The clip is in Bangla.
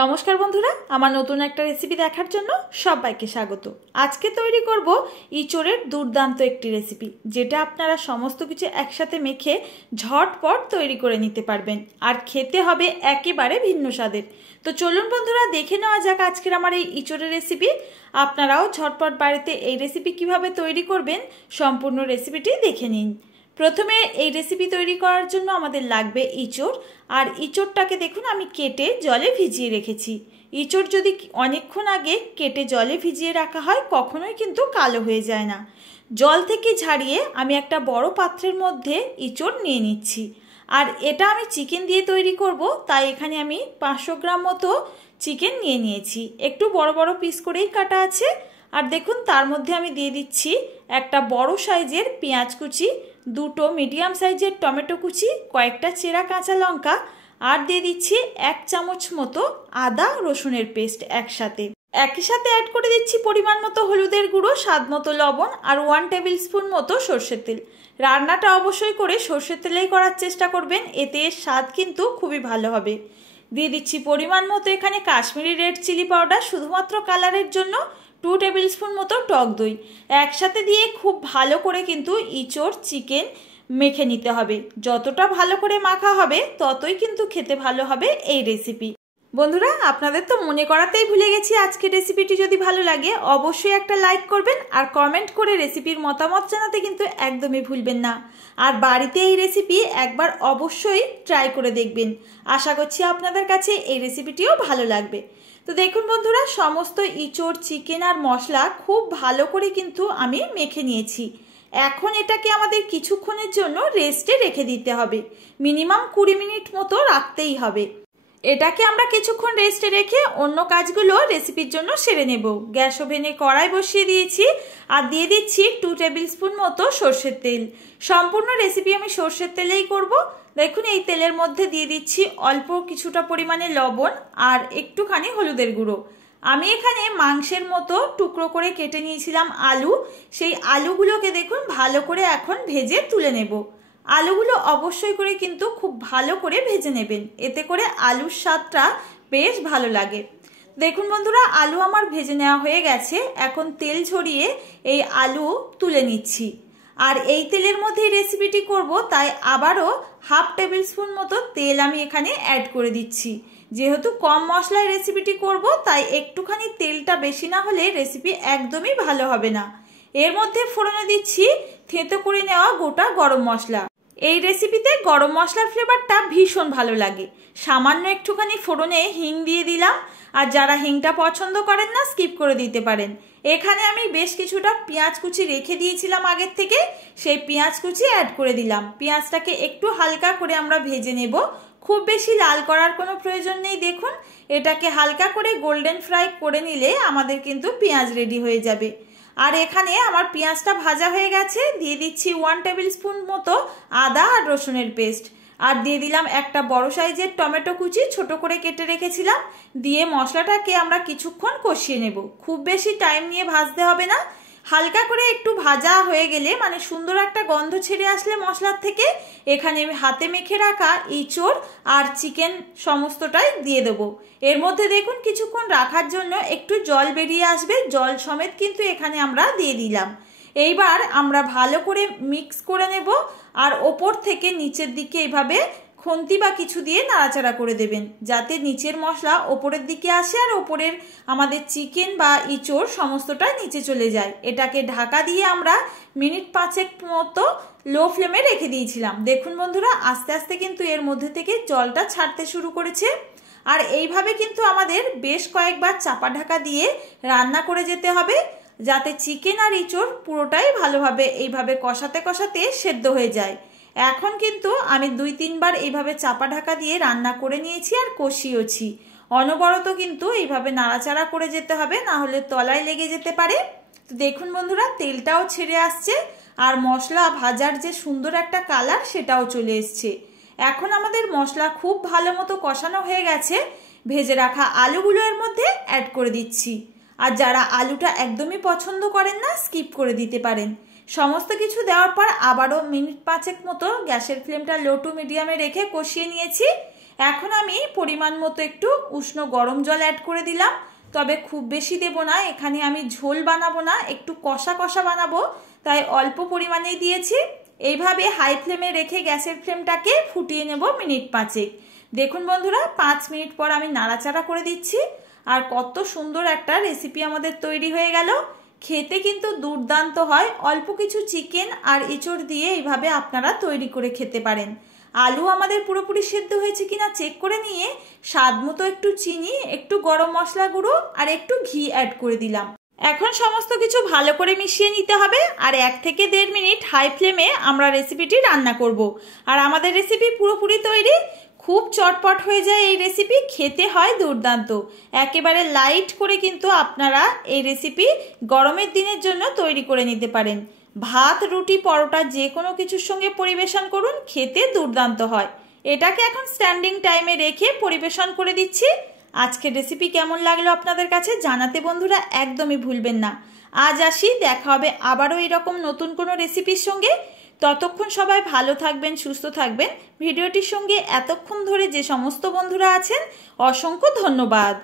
নমস্কার বন্ধুরা, আমার নতুন একটা রেসিপি দেখার জন্য সবাইকে স্বাগত। আজকে তৈরি করব ইঁচড়ের দুর্দান্ত একটি রেসিপি, যেটা আপনারা সমস্ত কিছু একসাথে মেখে ঝটপট তৈরি করে নিতে পারবেন আর খেতে হবে একেবারে ভিন্ন স্বাদের। তো চলুন বন্ধুরা, দেখে নেওয়া যাক আজকের আমার এই ইঁচড়ের রেসিপি। আপনারাও ঝটপট বাড়িতে এই রেসিপি কিভাবে তৈরি করবেন সম্পূর্ণ রেসিপিটি দেখে নিন। প্রথমে এই রেসিপি তৈরি করার জন্য আমাদের লাগবে ইঁচড়। আর ইঁচড়টাকে দেখুন আমি কেটে জলে ভিজিয়ে রেখেছি। ইঁচড় যদি অনেকক্ষণ আগে কেটে জলে ভিজিয়ে রাখা হয় কখনোই কিন্তু কালো হয়ে যায় না। জল থেকে ঝাড়িয়ে আমি একটা বড় পাত্রের মধ্যে ইঁচড় নিয়ে নিচ্ছি। আর এটা আমি চিকেন দিয়ে তৈরি করব, তাই এখানে আমি 500 গ্রাম মতো চিকেন নিয়ে নিয়েছি। একটু বড় বড় পিস করেই কাটা আছে। আর দেখুন তার মধ্যে আমি দিয়ে দিচ্ছি একটা বড় সাইজের পেঁয়াজ কুচি, দুটো মিডিয়াম সাইজের টমেটো কুচি, কয়েকটা চেরা কাঁচা লঙ্কা, আর দিয়ে দিচ্ছি 1 চামচ মতো আদা রসুনের পেস্ট একসাথে। একই সাথে অ্যাড করে দিচ্ছি পরিমাণ মতো হলুদের গুঁড়ো, স্বাদ মতো লবণ আর 1 টেবিল স্পুন মতো সর্ষের তেল। রান্নাটা অবশ্যই করে সর্ষের তেলেই করার চেষ্টা করবেন, এতে স্বাদ কিন্তু খুবই ভালো হবে। দিয়ে দিচ্ছি পরিমাণ মতো এখানে কাশ্মীরি রেড চিলি পাউডার, শুধুমাত্র কালারের জন্য 2 টেবিল স্পুন মতো টক দই। একসাথে দিয়ে খুব ভালো করে কিন্তু ইঁচড় চিকেন মেখে নিতে হবে। যতটা ভালো করে মাখা হবে ততই কিন্তু খেতে ভালো হবে এই রেসিপি। বন্ধুরা, আপনাদের তো মনে করাতেই ভুলে গেছি, আজকের রেসিপিটি যদি ভালো লাগে অবশ্যই একটা লাইক করবেন আর কমেন্ট করে রেসিপির মতামত জানাতে কিন্তু একদমই ভুলবেন না। আর বাড়িতে এই রেসিপি একবার অবশ্যই ট্রাই করে দেখবেন। আশা করছি আপনাদের কাছে এই রেসিপিটিও ভালো লাগবে। তো দেখুন বন্ধুরা, সমস্ত ইঁচড় চিকেন আর মশলা খুব ভালো করে কিন্তু আমি মেখে নিয়েছি। এখন এটাকে আমাদের কিছুক্ষণের জন্য রেস্টে রেখে দিতে হবে। মিনিমাম 20 মিনিট মতো রাখতেই হবে। এটাকে আমরা কিছুক্ষণ রেস্টে রেখে অন্য কাজগুলো রেসিপির জন্য সেরে নেব। গ্যাস ওভেনে কড়াই বসিয়ে দিয়েছি আর দিয়ে দিচ্ছি 2 টেবিল স্পুন মতো সর্ষের তেল। সম্পূর্ণ রেসিপি আমি সর্ষের তেলেই করব। দেখুন এই তেলের মধ্যে দিয়ে দিচ্ছি অল্প কিছুটা পরিমাণে লবণ আর একটুখানি হলুদের গুঁড়ো। আমি এখানে মাংসের মতো টুকরো করে কেটে নিয়েছিলাম আলু, সেই আলুগুলোকে দেখুন ভালো করে এখন ভেজে তুলে নেব। আলুগুলো অবশ্যই করে কিন্তু খুব ভালো করে ভেজে নেবেন, এতে করে আলুর স্বাদটা বেশ ভালো লাগে। দেখুন বন্ধুরা, আলু আমার ভেজে নেওয়া হয়ে গেছে। এখন তেল ঝরিয়ে এই আলু তুলে নিচ্ছি। আর এই তেলের মধ্যে রেসিপিটি করব, তাই আবারও 1/2 টেবিল স্পুন মতো তেল আমি এখানে অ্যাড করে দিচ্ছি। যেহেতু কম মশলায় রেসিপিটি করব, তাই একটুখানি তেলটা বেশি না হলে রেসিপি একদমই ভালো হবে না। এর মধ্যে ফোড়নে দিচ্ছি থেঁতো করে নেওয়া গোটা গরম মশলা। এই রেসিপিতে গরম মশলার ফ্লেভারটা ভীষণ ভালো লাগে। সামান্য একটুখানি ফোড়নে হিং দিয়ে দিলাম, আর যারা হিংটা পছন্দ করেন না স্কিপ করে দিতে পারেন। এখানে আমি বেশ কিছুটা পেঁয়াজ কুচি রেখে দিয়েছিলাম আগের থেকে, সেই পেঁয়াজ কুচি অ্যাড করে দিলাম। পেঁয়াজটাকে একটু হালকা করে আমরা ভেজে নেব, খুব বেশি লাল করার কোনো প্রয়োজন নেই। দেখুন এটাকে হালকা করে গোল্ডেন ফ্রাই করে নিলে আমাদের কিন্তু পেঁয়াজ রেডি হয়ে যাবে। আর এখানে আমার পেঁয়াজটা ভাজা হয়ে গেছে। দিয়ে দিচ্ছি 1 টেবিল স্পুন মতো আদা আর রসুনের পেস্ট, আর দিয়ে দিলাম একটা বড় সাইজের টমেটো কুচি ছোট করে কেটে রেখেছিলাম। দিয়ে মশলাটাকে আমরা কিছুক্ষণ কষিয়ে নেব। খুব বেশি টাইম নিয়ে ভাজতে হবে না, হালকা করে একটু ভাজা হয়ে গেলে মানে সুন্দর একটা গন্ধ ছেড়ে আসলে মশলার থেকে এখানে আমি হাতে মেখে রাখা ইঁচড় আর চিকেন সমস্তটাই দিয়ে দেবো। এর মধ্যে দেখুন কিছুক্ষণ রাখার জন্য একটু জল বেরিয়ে আসবে, জল সমেত কিন্তু এখানে আমরা দিয়ে দিলাম। এইবার আমরা ভালো করে মিক্স করে নেব আর ওপর থেকে নিচের দিকে এইভাবে খুন্তি বা কিছু দিয়ে নাড়াচাড়া করে দেবেন, যাতে নিচের মশলা ওপরের দিকে আসে আর ওপরের আমাদের চিকেন বা ইঁচড় সমস্তটা নিচে চলে যায়। এটাকে ঢাকা দিয়ে আমরা মিনিট 5 মতো লো ফ্লেমে রেখে দিয়েছিলাম। দেখুন বন্ধুরা, আস্তে আস্তে কিন্তু এর মধ্যে থেকে জলটা ছাড়তে শুরু করেছে। আর এইভাবে কিন্তু আমাদের বেশ কয়েকবার চাপা ঢাকা দিয়ে রান্না করে যেতে হবে, যাতে চিকেন আর ইঁচড় পুরোটাই ভালোভাবে এইভাবে কষাতে কষাতে সেদ্ধ হয়ে যায়। এখন কিন্তু আমি 2-3 বার এইভাবে চাপা ঢাকা দিয়ে রান্না করে নিয়েছি আর কষিয়েছি। অনবরত কিন্তু এইভাবে নাড়াচাড়া করে যেতে হবে, না হলে তলায় লেগে যেতে পারে। তো দেখুন বন্ধুরা, তেলটাও ছেড়ে আসছে আর মশলা ভাজার যে সুন্দর একটা কালার সেটাও চলে এসছে। এখন আমাদের মশলা খুব ভালো মতো কষানো হয়ে গেছে। ভেজে রাখা আলুগুলো এর মধ্যে অ্যাড করে দিচ্ছি। আর যারা আলুটা একদমই পছন্দ করেন না স্কিপ করে দিতে পারেন। সমস্ত কিছু দেওয়ার পর আবারও মিনিট 5 মতো গ্যাসের ফ্লেমটা লো টু মিডিয়ামে রেখে কষিয়ে নিয়েছি। এখন আমি পরিমাণ মতো একটু উষ্ণ গরম জল অ্যাড করে দিলাম, তবে খুব বেশি দেব না, এখানে আমি ঝোল বানাবো না, একটু কষা কষা বানাবো, তাই অল্প পরিমাণেই দিয়েছি। এইভাবে হাই ফ্লেমে রেখে গ্যাসের ফ্লেমটাকে ফুটিয়ে নেব মিনিট 5। দেখুন বন্ধুরা, 5 মিনিট পর আমি নাড়াচাড়া করে দিচ্ছি, আর কত সুন্দর একটা রেসিপি আমাদের তৈরি হয়ে গেল। খেতে কিন্তু দুর্দান্ত হয়। অল্প কিছু চিকেন আর এঁচড় দিয়ে এইভাবে আপনারা তৈরি করে খেতে পারেন। আলু আমাদের পুরোপুরি সেদ্ধ হয়েছে কিনা চেক করে নিয়ে স্বাদ মতো একটু চিনি, একটু গরম মশলা গুঁড়ো আর একটু ঘি অ্যাড করে দিলাম। এখন সমস্ত কিছু ভালো করে মিশিয়ে নিতে হবে, আর 1 থেকে 1.5 মিনিট হাই ফ্লেমে আমরা রেসিপিটি রান্না করব। আর আমাদের রেসিপি পুরোপুরি তৈরি। খুব চটপট হয়ে যায় এই রেসিপি, খেতে হয় দুর্দান্ত। একেবারে লাইট করে কিন্তু আপনারা এই রেসিপি গরমের দিনের জন্য তৈরি করে নিতে পারেন। ভাত, রুটি, পরোটা যে কোনো কিছুর সঙ্গে পরিবেশন করুন, খেতে দুর্দান্ত হয়। এটাকে এখন স্ট্যান্ডিং টাইমে রেখে পরিবেশন করে দিচ্ছি। আজকের রেসিপি কেমন লাগলো আপনাদের কাছে জানাতে বন্ধুরা একদমই ভুলবেন না। আজ আসি, দেখা হবে আবারও এরকম নতুন কোনো রেসিপির সঙ্গে। ততক্ষণ সবাই ভালো থাকবেন, সুস্থ থাকবেন। ভিডিওটির সঙ্গে এতক্ষণ ধরে যে সমস্ত বন্ধুরা আছেন অসংখ্য ধন্যবাদ।